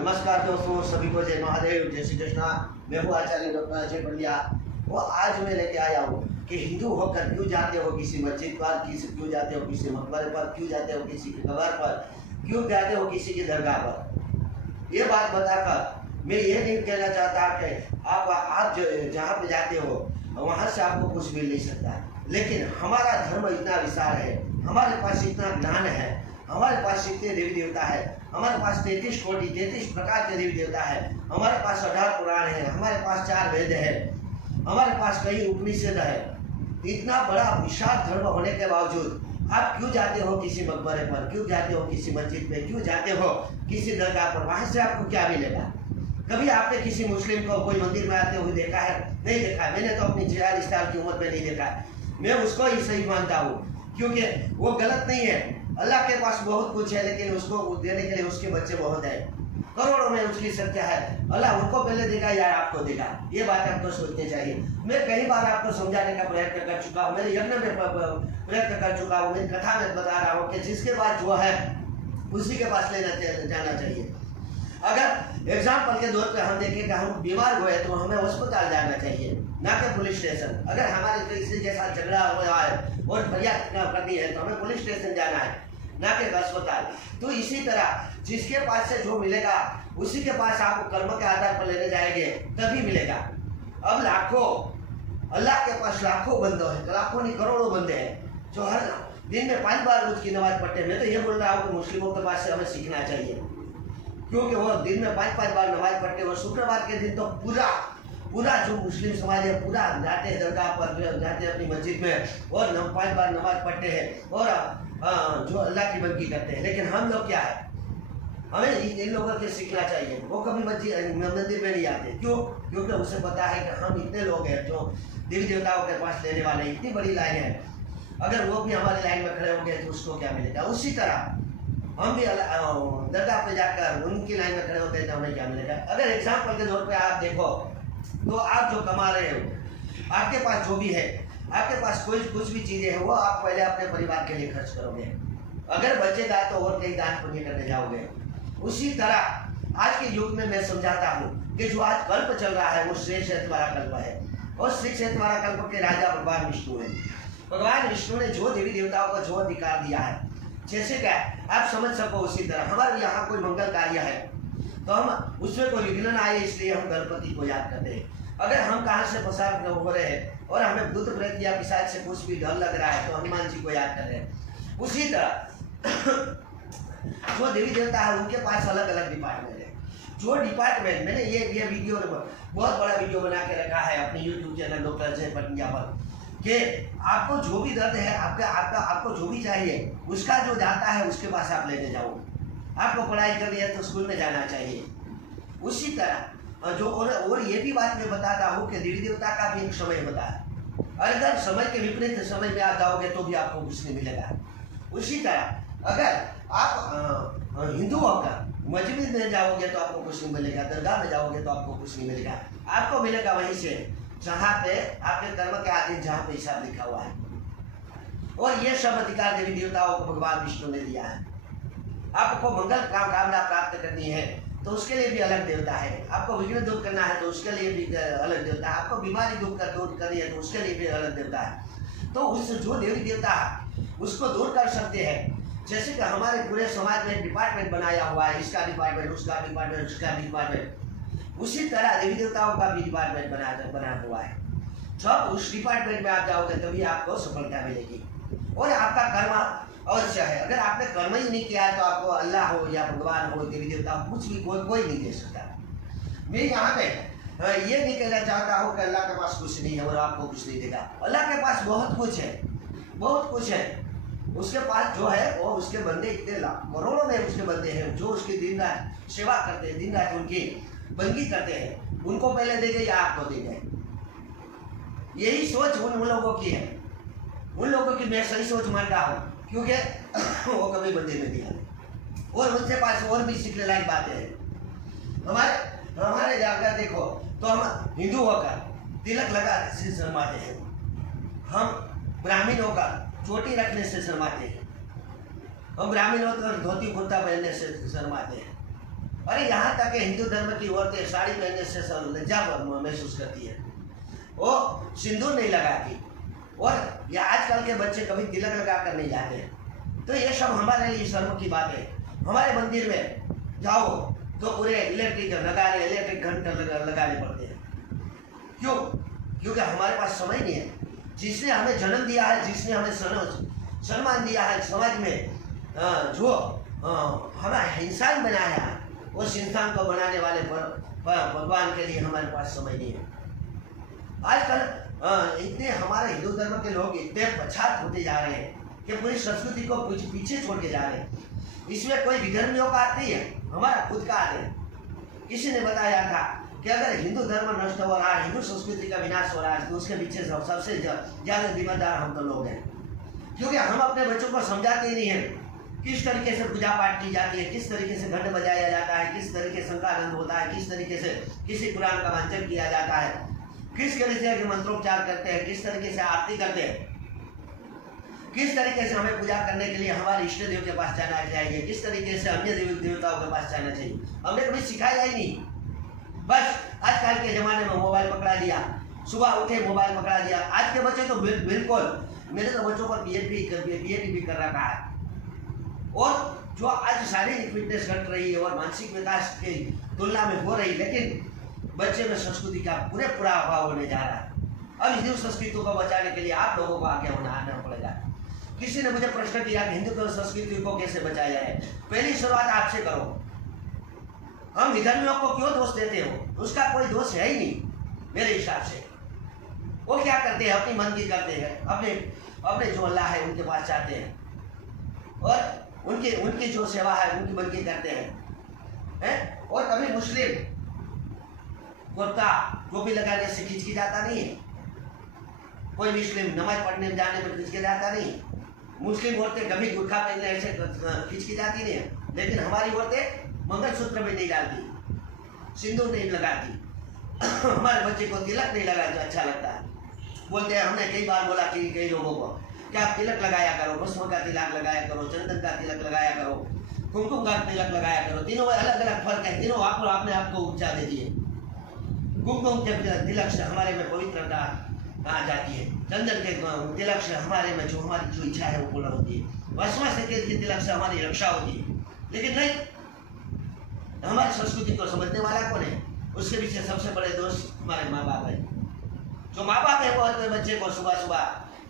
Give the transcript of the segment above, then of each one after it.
नमस्कार दोस्तों, सभी को जय महादेव, जय श्री कृष्णा। मैं हूँ आचार्य डॉक्टर अजय पंड्या। वो आज मैं लेके आया हूँ कि हिंदू होकर क्यों जाते हो किसी मस्जिद पर, क्यों जाते हो किसी मकबरे पर, क्यों जाते हो किसी की कब्र पर, क्यों जाते हो किसी की दरगाह पर। ये बात बताकर मैं ये नहीं कहना चाहता कि आप जहाँ पे जाते हो वहाँ से आपको कुछ मिल नहीं सकता, लेकिन हमारा धर्म इतना विशाल है, हमारे पास इतना ज्ञान है, हमारे पास इतने देवी देवता है, हमारे पास 33 प्रकार के देवी देवता है, हमारे पास 18 पुराण है, हमारे पास 4 वेद है, हमारे पास कई उपनिषद है। इतना बड़ा विशाल धर्म होने के बावजूद आप क्यों जाते हो किसी मकबरे पर, क्यों जाते हो किसी मस्जिद में, क्यों जाते हो किसी दरगाह पर? वहाँ से आपको क्या मिलेगा? कभी आपने किसी मुस्लिम को कोई मंदिर में आते हुए देखा है? नहीं देखा है। मैंने तो अपनी 40 साल की उम्र में नहीं देखा है। मैं उसको ही सही मानता हूँ, क्योंकि वो गलत नहीं है। अल्लाह के पास बहुत कुछ है, लेकिन उसको देने के लिए उसके बच्चे बहुत हैं, करोड़ों में उसकी संख्या है। अल्लाह उनको पहले देगा या आपको देगा? ये बात आपको सोचनी चाहिए। मैं कई बार आपको समझाने का प्रयत्न कर चुका हूँ, मेरे यज्ञ में प्रयत्न कर चुका हूँ, मेरी कथा में बता रहा हूँ कि जिसके पास जो है उसी के पास जाना चाहिए। अगर एग्जाम्पल के तौर पे हम देखें कि हम बीमार हुए तो हमें अस्पताल जाना चाहिए, ना कि पुलिस स्टेशन। अगर हमारे किसी के साथ झगड़ा हुआ है और फरियाद करनी है तो हमें पुलिस स्टेशन जाना है, ना कि अस्पताल। तो इसी तरह जिसके पास से जो मिलेगा उसी के पास आप कर्म के आधार पर लेने जाएंगे तभी मिलेगा। अब लाखों, अल्लाह के पास लाखों बंदे हैं, लाखों नहीं करोड़ों बंदे हैं जो हर दिन में 5 बार रोज की नमाज पढ़ते हैं। मैं तो ये बोल रहा हूँ कि मुस्लिमों के पास से हमें सीखना चाहिए, क्योंकि वो दिन में 5 बार नमाज पढ़ते हैं। और शुक्रवार के दिन तो पूरा जो मुस्लिम समाज है पूरा जाते हैं दरगाह पर, जाते हैं अपनी मस्जिद में और 5 बार नमाज पढ़ते हैं और जो अल्लाह की बंदगी करते हैं। लेकिन हम लोग क्या है, हमें इन लोगों से सीखना चाहिए। वो कभी मंदिर में नहीं आते, क्यों? क्योंकि उसे पता है कि हम इतने लोग हैं जो देवी देवताओं के पास लेने वाले, इतनी बड़ी लाइन है। अगर वो भी हमारी लाइन में खड़े होंगे तो उसको क्या मिलेगा? उसी तरह हम भी दरगाह पे जाकर उनकी लाइन में खड़े होते हैं तो हमें क्या मिलेगा? अगर एग्जाम्पल के तौर पे आप देखो तो आप जो कमा रहे हो, आपके पास जो भी है, आपके पास कुछ भी चीज़ें हैं, वो आप पहले अपने परिवार के लिए खर्च करोगे। अगर बचेगा तो और कहीं दान पुण्य करने जाओगे। उसी तरह आज के युग में मैं समझाता हूँ कि जो आज कल्प चल रहा है वो श्री क्षेत्र वाला कल्प है, और श्री क्षेत्र वाला कल्प के राजा भगवान विष्णु है। भगवान विष्णु ने जो देवी देवताओं को जो अधिकार दिया है, जैसे क्या आप समझ सको उसी तरह हमारे यहाँ कोई मंगल कार्य है तो हम उसमें कोई विघ्न आए इसलिए हम गणपति को याद करते हैं। अगर हम कहाँ से पसार हो रहे हैं और हमें भूत प्रेत या पिशाच से कुछ भी डर लग रहा है तो हनुमान जी को याद कर रहे हैं। उसी तरह जो देवी देवता है उनके पास अलग अलग डिपार्टमेंट है। जो डिपार्टमेंट मैंने ये वीडियो बहुत बड़ा वीडियो बना के रखा है अपने YouTube channel doctor Ajay Pandya पर, कि आपको जो भी दर्द है, आपको जो भी चाहिए उसका जो जाता है उसके पास आप लेने जाओ। आपको पढ़ाई करनी है तो स्कूल में जाना चाहिए। उसी तरह जो और ये भी बात मैं बताता हूँ कि देवी देवता का भी एक समय होता है। अगर समय के विपरीत समय में आप जाओगे तो भी आपको कुछ नहीं मिलेगा। उसी तरह अगर आप हिंदू होकर मस्जिद में जाओगे तो आपको कुछ नहीं मिलेगा, दरगाह में जाओगे तो आपको कुछ नहीं मिलेगा। आपको मिलेगा वहीं से जहाँ पे आपके कर्म के आधीन, जहाँ पे हिसाब लिखा हुआ है। और ये सब अधिकार देवी देवताओं को भगवान विष्णु ने दिया है। आपको मंगल कामना प्राप्त करनी है तो उसके लिए भी अलग देवता है, आपको विघ्न दूर करना है तो उसके लिए भी अलग देवता है, आपको बीमारी दूर करनी है तो उसके लिए भी अलग देवता है। तो उस जो देवी देवता है उसको दूर कर सकते हैं। जैसे कि हमारे पूरे समाज में डिपार्टमेंट बनाया हुआ है, इसका डिपार्टमेंट, उसका डिपार्टमेंट, उसका डिपार्टमेंट, उसी तरह देवी देवताओं का भी डिपार्टमेंट बना हुआ है। जब उस डिपार्टमेंट में आप जाओगे तभी आपको सफलता मिलेगी और आपका कर्म अवश्य है। अगर आपने कर्म ही नहीं किया है तो आपको अल्लाह हो या भगवान हो, देवी देवता हो, कुछ भी कोई नहीं दे सकता। मैं यहाँ पे ये नहीं कहना चाहता हूँ कि अल्लाह के पास कुछ नहीं है और आपको कुछ नहीं देगा। अल्लाह के पास बहुत कुछ है, बहुत कुछ है। उसके पास जो है वो उसके बंदे इतने करोड़ों में उसके बंदे हैं जो उसकी दिन रात सेवा करते हैं, दिन रात उनकी बंदगी करते हैं। उनको पहले देंगे या आपको देंगे? यही सोच उन लोगों की है। उन लोगों की मैं सही सोच मानता हूँ, क्योंकि वो कभी मंदिर में नहीं आते और उनके पास और भी सीखने लायक बातें हैं। हमारे जाकर देखो तो हम हिंदू होकर तिलक लगाने से शर्माते हैं, हम ब्राह्मण होकर चोटी रखने से शर्माते हैं, हम ब्राह्मण होकर धोती कुर्ता पहनने से शर्माते हैं। अरे यहाँ तक कि हिंदू धर्म की औरतें साड़ी पहनने से लज्जा महसूस करती है, वो सिंदूर नहीं लगाती, और ये आजकल के बच्चे कभी तिलक लगा कर नहीं जाते हैं। तो ये सब हमारे लिए शर्म की बात है। हमारे मंदिर में जाओ तो पूरे इलेक्ट्रिक घंटे लगाने पड़ते हैं। क्यों? क्योंकि हमारे पास समय नहीं है। जिसने हमें जन्म दिया है, जिसने हमें सम्मान दिया है समाज में, जो हमें इंसान बनाया है, उस इंसान को बनाने वाले भगवान के लिए हमारे पास समय नहीं है। आजकल इतने हमारे हिंदू धर्म के लोग इतने पछात होते जा रहे हैं कि पूरी संस्कृति को पीछे छोड़ के जा रहे हैं। इसमें कोई विधर्मियों का हाथ नहीं है, हमारा खुद का हाथ है। किसी ने बताया था कि अगर हिंदू धर्म नष्ट हो रहा है, हिंदू संस्कृति का विनाश हो रहा है, तो उसके पीछे सबसे ज्यादा जिम्मेदार हम तो लोग हैं। क्योंकि हम अपने बच्चों को समझाते ही नहीं है किस तरीके से पूजा पाठ की जाती है, किस तरीके से घंट बजाया जाता है, किस तरीके से शंखानंद होता है, किस तरीके से किसी कुरान का वाचन किया जाता है, किस तरीके से मंत्रोच्चार करते हैं, किस तरीके से आरती करते हैं, किस तरीके से हमें पूजा करने के लिए हमारे इष्ट देव के पास जाना चाहिए, किस तरीके से अन्य देवताओं के पास जाना चाहिए, हमने कभी सिखाया ही नहीं। बस आजकल के ज़माने में मोबाइल पकड़ा दिया, सुबह उठे मोबाइल पकड़ा दिया। आज के बच्चे तो बिल्कुल, मेरे तो बच्चों पर पीएचडी भी कर रखा है, और जो आज शारीरिक फिटनेस घट रही है और मानसिक विकास की तुलना में हो रही, लेकिन बच्चे में संस्कृति का पूरा अभाव होने जा रहा है। अब हिंदू संस्कृति को बचाने के लिए आप लोगों को आगे आना पड़ेगा। किसी ने मुझे प्रश्न किया कि हिंदू संस्कृति को कैसे बचाया जाए। पहली शुरुआत आपसे करो। हम विधर्मियों को क्यों दोष देते हो? उसका कोई दोष है ही नहीं मेरे हिसाब से। वो क्या करते हैं, अपनी मन की करते हैं, अपने जो अल्लाह है उनके पास जाते हैं, और उनकी जो सेवा है उनकी मन की करते हैं। और कभी मुस्लिम कुर्ता टोपी लगाने से खिंच जाता नहीं है, कोई मुस्लिम नमाज पढ़ने जाने में खिंच जाता नहीं। मुस्लिम औरतें कभी गुरखा पहनने से खिंच जाती नहीं है, लेकिन हमारी औरतें मंगलसूत्र में नहीं डालती, सिंदूर नहीं लगाती, हमारे बच्चे को तिलक नहीं लगाया तो अच्छा लगता है। बोलते हैं, हमने कई बार बोला कि कई लोगों को कि आप तिलक लगाया करो, भस्म का तिलक लगाया करो, चंदन का तिलक लगाया करो, कुमकुम का तिलक लगाया करो। तीनों अलग अलग फर्क है, तीनों आपने आपको ऊर्जा दे दिए। कुमकुम के तिलक से हमारे में पवित्रता आ जाती है, चंदन के तिलक से हमारे में जो हमारी जो इच्छा है वो पूर्ण होती है, भस्म के तिलक से हमारी रक्षा होती है। लेकिन नहीं, हमारी संस्कृति को समझने वाला कौन है? उसके पीछे सबसे बड़े दोस्त हमारे माँ बाप है। जो माँ बाप है वो अपने बच्चे को सुबह सुबह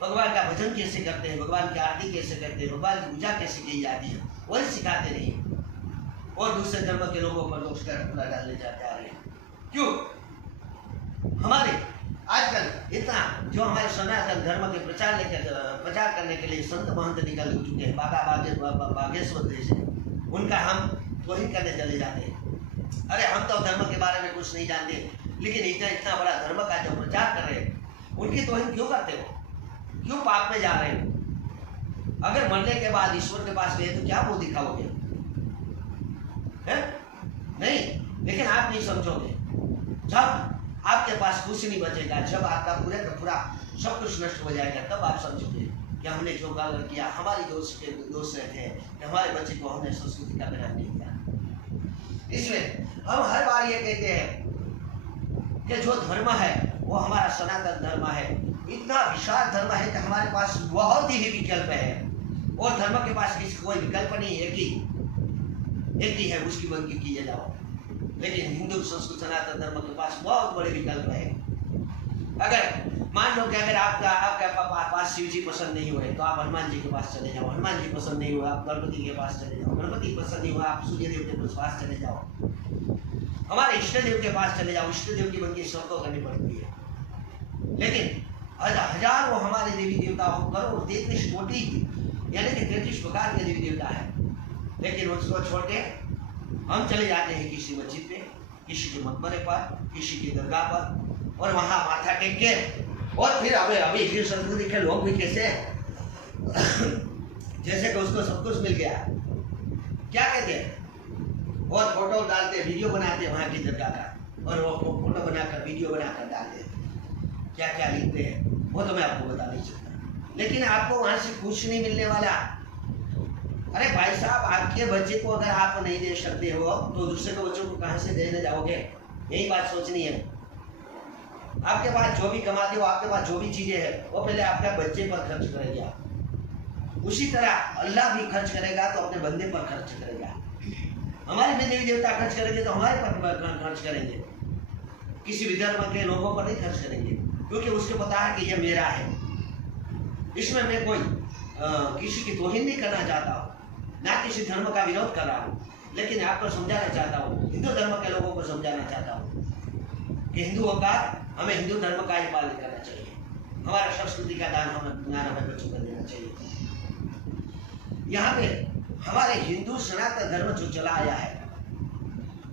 भगवान का भजन कैसे करते हैं, भगवान की आरती कैसे करते हैं, भगवान की पूजा कैसे की जाती है, वही सिखाते नहीं, और दूसरे धर्म के लोगों पर दोष कर डालने जा रहे हैं। क्यों? हमारे आजकल इतना जो हमारे सनातन धर्म के प्रचार करने के लिए संत महंत निकल चुके हैं, बाबा बागेश्वर जैसे, उनका हम तोहिन करने चले जाते हैं। अरे हम तो धर्म के बारे में कुछ नहीं जानते, लेकिन इतना बड़ा धर्म का जो प्रचार कर रहे हैं उनकी तोहिन क्यों करते हो? क्यों पाप में जा रहे हो? अगर मरने के बाद ईश्वर के पास गए तो क्या मुंह दिखाओगे? नहीं, लेकिन आप नहीं समझोगे। जब आपके पास कुछ नहीं बचेगा, जब आपका पूरे का पूरा सब कुछ नष्ट हो जाएगा, तब आप समझोगे कि हमने जो गलत किया, हमारी दोष रहते हैं कि हमारे बच्चे को हमने संस्कृति का ज्ञान नहीं दिया। इसमें हम हर बार ये कहते हैं कि जो धर्म है वो हमारा सनातन धर्म है, इतना विशाल धर्म है कि हमारे पास बहुत ही विकल्प है, और धर्म के पास कोई विकल्प नहीं, एक ही है, उसकी बंदगी कीजिए जाओ। लेकिन हिंदू संस्कृत सनातन धर्म के पास बहुत बड़े विकल्प है। अगर मान लो कि अगर आपके पास शिव जी पसंद नहीं हुए तो आप हनुमान जी के पास चले जाओ, हनुमान जी पसंद नहीं हुआ आप गणपति के पास चले जाओ, गणपति पसंद नहीं हुआ आप सूर्य देव के पास चले जाओ, हमारे इष्ट देव के पास चले जाओ। इष्ट देव की बंदगी सबको करनी पड़ती है। लेकिन हजारों हमारे देवी देवता हो, करोड़ 33 कोटि यानी कि 33 प्रकार के देवी देवता है, लेकिन उसको छोड़ के हम चले जाते हैं किसी मस्जिद पे, किसी के मकबरे पर, किसी की दरगाह पर, और वहाँ माथा टेक के, और फिर अभी हिंदू संस्कृति के लोग भी कैसे जैसे कि उसको सब कुछ मिल गया, क्या कहते हैं, और फोटो डालते, वीडियो बनाते वहाँ की दरगाह का, और वो फोटो बनाकर वीडियो बनाकर डालते, क्या क्या लिखते हैं वो तो मैं आपको बता नहीं सकता। लेकिन आपको वहाँ से कुछ नहीं मिलने वाला, अरे भाई साहब, आपके बच्चे को अगर आप नहीं दे सकते हो तो दूसरे के बच्चों को कहाँ से देने जाओगे? यही बात सोचनी है। आपके पास जो भी कमाते हो, आपके पास जो भी चीजें हैं, वो पहले आपके बच्चे पर खर्च करेंगे आप। उसी तरह अल्लाह भी खर्च करेगा तो अपने बंदे पर खर्च करेगा। हमारे भी देवी देवता खर्च करेंगे तो हमारे पर खर्च करेंगे, किसी भी धर्म के लोगों पर नहीं खर्च करेंगे, क्योंकि उसको पता है कि ये मेरा है। इसमें मैं कोई किसी की तौहीन नहीं करना चाहता हूँ, ना किसी धर्म का विरोध कर रहा हूँ, लेकिन आपको समझाना चाहता हूँ, हिंदू धर्म के लोगों को समझाना चाहता हूँ कि हिंदू होकर हमें हिंदू धर्म का ही पालन करना चाहिए। हमारा संस्कृति का ज्ञान हमें बच्चों को देना चाहिए। यहाँ पे हमारे हिंदू सनातन धर्म जो चला आया है,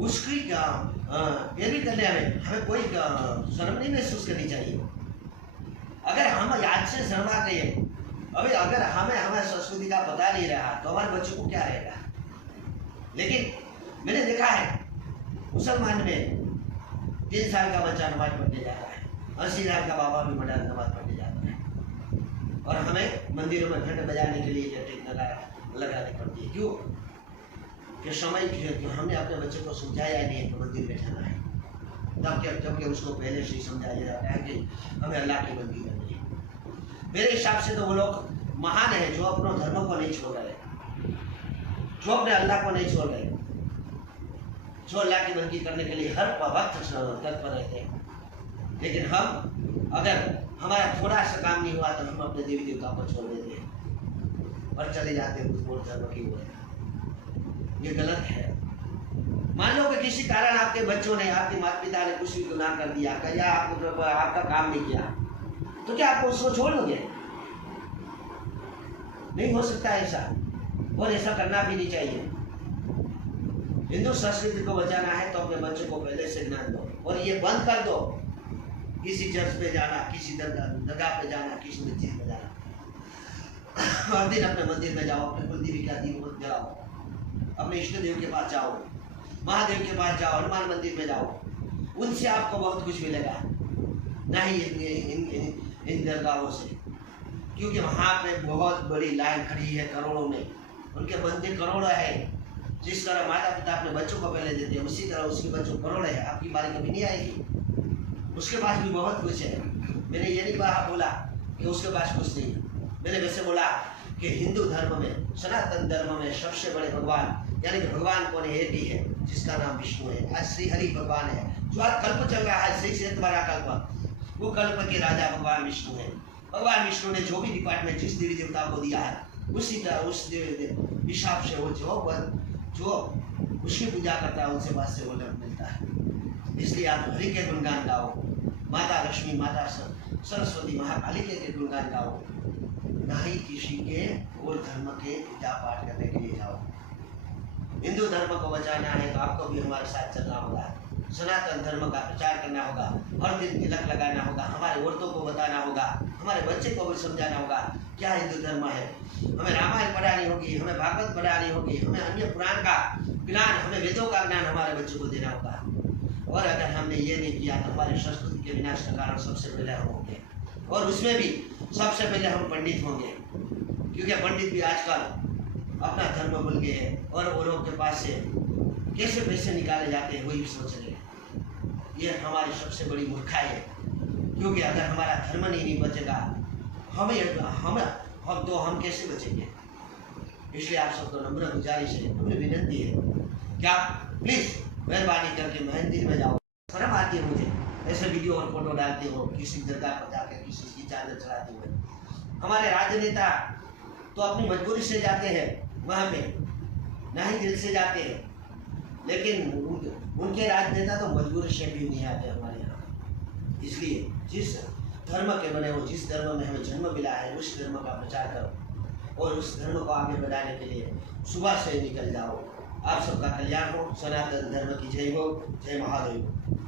उसकी पैरवी करने में हमें कोई शर्म नहीं महसूस करनी चाहिए। अगर हम आज से शर्मा गए, अभी अगर हमें संस्कृति का पता नहीं रहा तो हमारे बच्चों को क्या रहेगा? लेकिन मैंने देखा है मुसलमान में 3 साल का बच्चा नमाज पढ़ने जा रहा है, 80 साल का बाबा भी नमाज पढ़ने जाता है, और हमें मंदिरों में घंटे बजाने के लिए लगानी पड़ती है। क्यों? कि समय हमने अपने बच्चे को समझाया नहीं है कि मंदिर में जाना है, जबकि उसको पहले से ही समझाया जाता है कि हमें अल्लाह की बंदी करनी है। मेरे हिसाब से तो वो लोग महान है जो अपने धर्म को नहीं छोड़ रहे, जो अपने अल्लाह को नहीं छोड़ रहे, जो अल्लाह की बंदी करने के लिए हर वक्त तत्पर रहते हैं। लेकिन हम अगर हमारा थोड़ा सा काम नहीं हुआ तो हम अपने देवी देवता को छोड़ देते हैं और चले जाते हैं उस धर्म की ओर। ये गलत है। मान लो कि किसी कारण आपके बच्चों ने, आपके माता पिता ने कुछ भी गुनाह कर दिया, या आपका काम नहीं किया, तो क्या आप उसको छोड़ दोगे? नहीं हो सकता ऐसा, और ऐसा करना भी नहीं चाहिए। हिंदू संस्कृति को बचाना है तो अपने बच्चों को पहले से ज्ञान दो, और ये बंद कर दो किसी चर्च पे जाना, किसी दरगाह पे जाना, किसी मस्जिद में जाना। हर दिन अपने मंदिर में जाओ, अपने कुलदेवी का दीप जलाओ, अपने इष्ट देव के पास जाओ, महादेव के पास जाओ, हनुमान मंदिर में जाओ, उनसे आपको बहुत कुछ मिलेगा, नहीं इन दरगाहों से, क्योंकि वहाँ पे बहुत बड़ी लाइन खड़ी है करोड़ों में, उनके बंदे करोड़ों है। जिस तरह माता पिता अपने बच्चों को पहले देते हैं, उसी तरह उसके बच्चों करोड़ है। आपकी बारी कभी नहीं आएगी, उसके पास भी बहुत कुछ है। मैंने ये नहीं बोला कि उसके पास कुछ नहीं, मैंने वैसे बोला कि हिंदू धर्म में, सनातन धर्म में सबसे बड़े भगवान, यानी कि भगवान कौन है? एक ही है, जिसका नाम विष्णु है। आज श्री हरि भगवान है, जो आज कल्प चल रहा है, सही से तुम्हारा कल्प, वो कल्प के राजा भगवान विष्णु है। भगवान विष्णु ने जो भी डिपार्टमेंट जिस देवी देवता को दिया है, उसी तरह उस हिसाब से वो जो उसकी पूजा करता है, उनसे बात से वो मिलता है। इसलिए आप हरि के गुणगान गाओ, माता लक्ष्मी, माता सरस्वती, महाकाली के गुणगान गाओ, ना ही किसी के और धर्म के पूजा पाठ करने के लिए जाओ। हिंदू धर्म को बचाना है तो आपको भी हमारे साथ चलना होगा, सनातन धर्म का प्रचार करना होगा, हर दिन तिलक लगाना होगा, हमारे औरतों को बताना होगा, हमारे बच्चे को भी समझाना होगा क्या हिंदू धर्म है। हमें रामायण पढ़ानी होगी, हमें भागवत पढ़ानी होगी, हमें अन्य पुराण का ज्ञान, हमें वेदों का ज्ञान हमारे बच्चों को देना होगा। और अगर हमने ये नहीं किया तो हमारी संस्कृति के विनाश का कारण सबसे पहले हम होंगे, और उसमें भी सबसे पहले हम पंडित होंगे, क्योंकि पंडित भी आजकल अपना धर्म भूल गए हैं और औरों के पास से कैसे पैसे निकाले जाते हैं वही भी सोच रहे हैं। ये हमारी सबसे बड़ी मूर्खाई है, क्योंकि अगर हमारा धर्म नहीं बचेगा हम कैसे बचेंगे? इसलिए आप सबको नम्र गुजारिश है, नम्र विनती है कि आप प्लीज मेहरबानी करके मंदिर में जाओ। शर्म आती है मुझे ऐसे वीडियो और फोटो डालते हो, किसी जगह पर जाकर किसी की चादर चढ़ाते हुए। हमारे राजनेता तो अपनी मजबूरी से जाते हैं वहाँ पे, ना ही दिल से जाते हैं, लेकिन उनके राजनेता तो मजबूरी से भी नहीं आते हमारे यहाँ। इसलिए जिस धर्म के बने हो, जिस धर्म में हमें जन्म मिला है, उस धर्म का प्रचार करो और उस धर्म को आगे बढ़ाने के लिए सुबह से निकल जाओ। आप सबका कल्याण हो। सनातन धर्म की जय हो। जय महादेव।